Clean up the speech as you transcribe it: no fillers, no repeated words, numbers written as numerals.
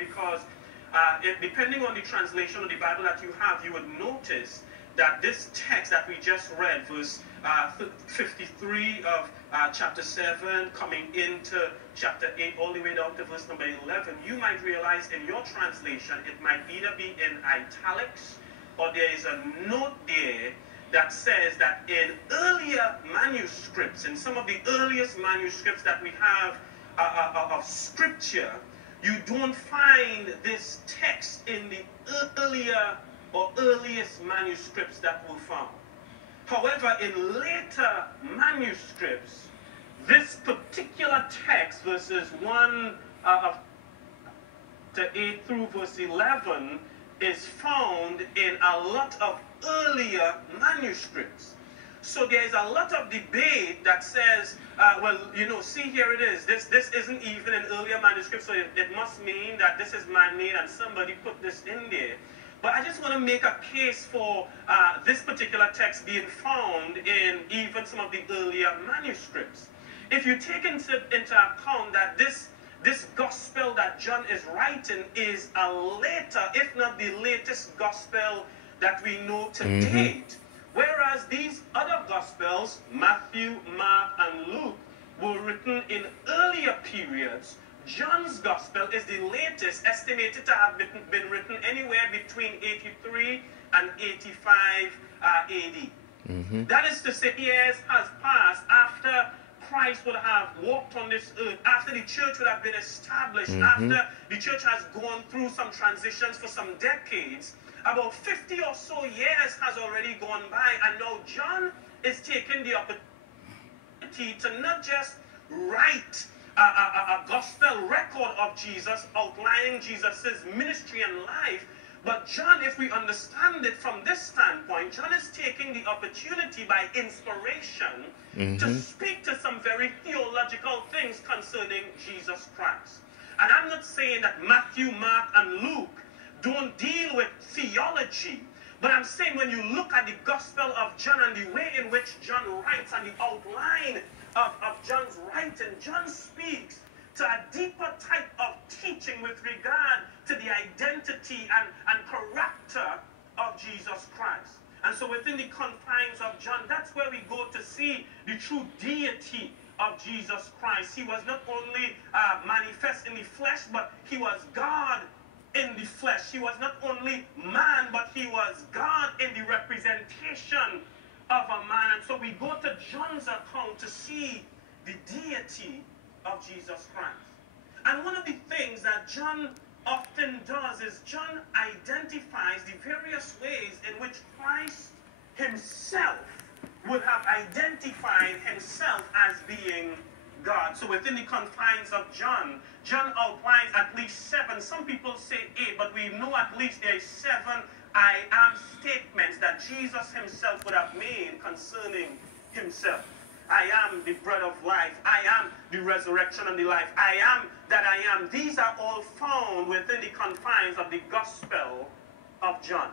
because depending on the translation of the Bible that you have, you would notice that this text that we just read, verse 53 of chapter 7, coming into chapter 8, all the way down to verse number 11, you might realize in your translation, it might either be in italics, or there is a note there that says that in earlier manuscripts, in some of the earliest manuscripts that we have of Scripture, you don't find this text in the earlier or earliest manuscripts that were found. However, in later manuscripts, this particular text, verses 1 to 8 through verse 11, is found in a lot of earlier manuscripts. So there is a lot of debate that says, well, you know, see, here it is. This isn't even an earlier manuscript, so it must mean that this is man-made and somebody put this in there. But I just want to make a case for this particular text being found in even some of the earlier manuscripts. If you take into account that this gospel that John is writing is a later, if not the latest gospel that we know to date, whereas these other gospels, Matthew, Mark, and Luke, were written in earlier periods, John's gospel is the latest, estimated to have been written anywhere between 83 and 85 AD. That is to say, years has passed after Christ would have walked on this earth, after the church would have been established, after the church has gone through some transitions for some decades. About 50 or so years has already gone by, and now John is taking the opportunity to not just write a gospel record of Jesus, outlining Jesus' ministry and life, but John, if we understand it from this standpoint, John is taking the opportunity by inspiration to speak to some very theological things concerning Jesus Christ. And I'm not saying that Matthew, Mark, and Luke don't deal with theology, but I'm saying when you look at the Gospel of John and the way in which John writes and the outline of John's writing, John speaks to a deeper type of teaching with regard to the identity and character of Jesus Christ. And so within the confines of John, that's where we go to see the true deity of Jesus Christ. He was not only manifest in the flesh, but he was God in the flesh. He was not only man, but he was God in the representation of a man. And so we go to John's account to see the deity of Jesus Christ. And one of the things that John often does is John identifies the various ways in which Christ himself would have identified himself as being God. So within the confines of John, John outlines at least 7, some people say 8, but we know at least there is 7 I am statements that Jesus himself would have made concerning himself. I am the bread of life. I am the resurrection and the life. I am that I am. These are all found within the confines of the Gospel of John.